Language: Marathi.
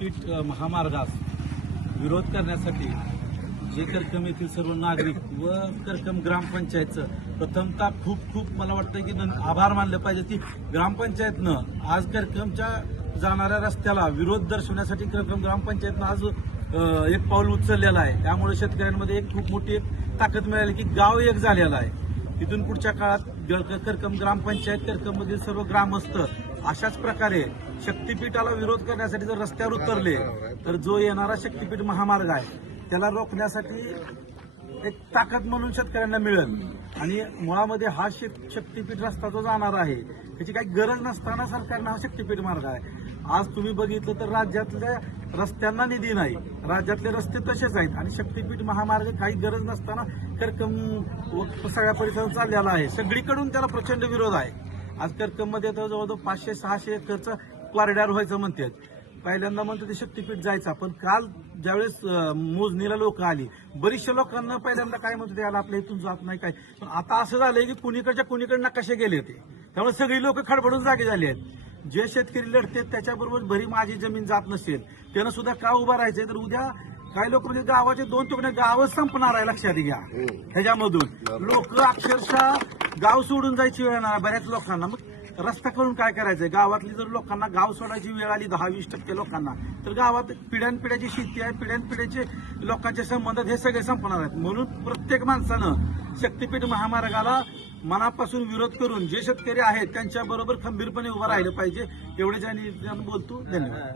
पीठ महामार्गास विरोध करण्यासाठी जे करकम येथील सर्व नागरिक व करकम ग्रामपंचायतचं प्रथमतः खूप मला वाटतं की आभार मानले पाहिजे की ग्रामपंचायतनं आज करकमच्या जाणाऱ्या रस्त्याला विरोध दर्शवण्यासाठी करकम ग्रामपंचायतनं आज एक पाऊल उचललेलं आहे। त्यामुळे शेतकऱ्यांमध्ये एक खूप मोठी एक ताकद मिळाली की गाव एक झालेलं आहे। इथून पुढच्या काळात करकम ग्रामपंचायत करकममधील सर्व ग्रामस्थ अशाच प्रकारे शक्तीपीठाला विरोध करण्यासाठी जर रस्त्यावर उतरले तर जो येणारा शक्तीपीठ महामार्ग आहे त्याला रोखण्यासाठी एक ताकद म्हणून शेतकऱ्यांना मिळेल। आणि मुळामध्ये हा शक्तीपीठ रस्ता जो जाणार आहे त्याची काही गरज नसताना सरकारनं हा शक्तीपीठ मार्ग आहे। आज तुम्ही बघितलं तर राज्यातल्या रस्त्यांना निधी नाही, राज्यातले रस्ते तसेच आहेत आणि शक्तीपीठ महामार्ग काही गरज नसताना करकम सगळ्या परिसरात चाललेला आहे। सगळीकडून त्याला प्रचंड विरोध आहे। आज करकममध्ये तर जवळजवळ 500-600 एकरचं कॉरिडॉर व्हायचं म्हणतात। पहिल्यांदा म्हणतो ते शक्तीपीठ जायचा, पण काल ज्यावेळेस मोजणीला लोक आली बरीचशा लोकांना पहिल्यांदा काय म्हणतो याला आपल्या इथून जात नाही काय, पण आता असं झालंय की कुणीकडच्या कुणीकडे नकाशे गेले ते, त्यामुळे सगळी लोक खडबडून जागे झाले आहेत। जे शेतकरी लढतात त्याच्याबरोबर भरी माझी जमीन जात नसेल त्यानं सुद्धा का उभा राहायचंय, तर उद्या काही लोक म्हणजे गावाचे 2 तुकडे गावच संपणार आहे, लक्षात घ्या। ह्याच्यामधून लोक अक्षरशः गाव सोडून जायची वेळ येणार बऱ्याच लोकांना। मग रस्ता करून काय करायचंय? गावातली जर लोकांना गाव सोडायची वेळ आली 10-20% लोकांना, तर गावात पिढ्यानपिढ्याची शेती आहे, पिढ्यानपिढ्याचे लोकांचे संबंध हे सगळे संपणार आहेत। म्हणून प्रत्येक माणसानं शक्तीपीठ महामार्गाला मनापासून विरोध करून जे शेतकरी आहेत त्यांच्याबरोबर खंबीरपणे उभं राहिलं पाहिजे। एवढे ज्यांनी बोलतो। धन्यवाद।